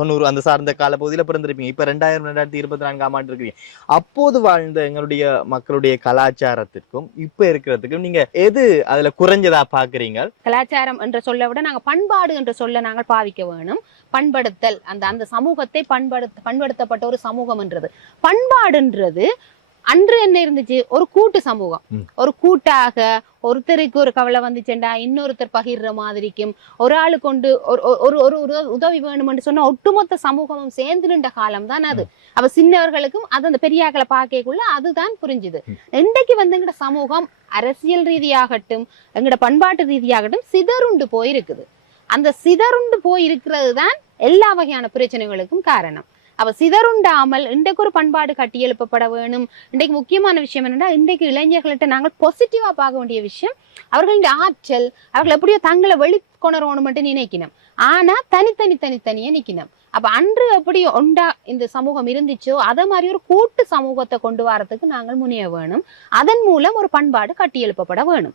90 அந்த சார்ந்த கால பகுதியில பிறந்திருப்பீங்க. இப்ப 2000 2024ஆம் ஆண்டு இருக்கீங்க. அப்போது வாழ்ந்த எங்களுடைய மக்களுடைய கலாச்சாரத்திற்கும் இப்ப இருக்கிறதுக்கும் நீங்க எது அதுல குறைஞ்சதா பாக்குறீங்க? கலாச்சாரம் என்ற சொல்ல விட நாங்க பண்பாடு என்ற சொல்ல நாங்கள் பாவிக்க வேணும். பண்படுத்தல் அந்த அந்த சமூகத்தை பண்படுத்தப்பட்ட ஒரு சமூகம் என்றது. பண்பாடுன்றது அன்று என்ன இருந்துச்சு, ஒரு கூட்டு சமூகம். ஒரு கூட்டாக ஒருத்தருக்கு ஒரு கவலை வந்துச்சுண்டா இன்னொருத்தர் பகிர்ற மாதிரிக்கும், ஒரு ஆளு கொண்டு ஒரு உதவி வேணும்னு சொன்னா ஒட்டுமொத்த சமூகமும் சேர்ந்து நின்ற காலம் தான் அது. அப்ப சின்னவர்களுக்கும் அது அந்த பெரியாக்களை பார்க்கக்குள்ள அதுதான் புரிஞ்சுது. இன்றைக்கு வந்து எங்கட சமூகம் அரசியல் ரீதியாகட்டும் எங்கட பண்பாட்டு ரீதியாகட்டும் சிதறுண்டு போயிருக்குது. அந்த சிதறுண்டு போயிருக்கிறது தான் எல்லா வகையான பிரச்சனைகளுக்கும் காரணம். அவ சிதறுண்டாமல் இன்றைக்கு ஒரு பண்பாடு கட்டி எழுப்பப்பட வேணும். இன்றைக்கு முக்கியமான விஷயம் என்னன்னா, இன்றைக்கு இளைஞர்கள்ட்ட நாங்கள் பாசிட்டிவா பார்க்க வேண்டிய விஷயம் அவர்களின் ஆற்றல், அவர்கள் எப்படியோ தங்களை வெளிக்கொணரணும் மட்டும் நினைக்கணும். ஆனா தனித்தனியே நிக்கணும். அப்ப அன்று எப்படி ஒண்டா இந்த சமூகம் இருந்துச்சோ அதே மாதிரி ஒரு கூட்டு சமூகத்தை கொண்டு வரதுக்கு நாங்கள் முனைய வேணும். அதன் மூலம் ஒரு பண்பாடு கட்டி எழுப்பப்பட வேணும்.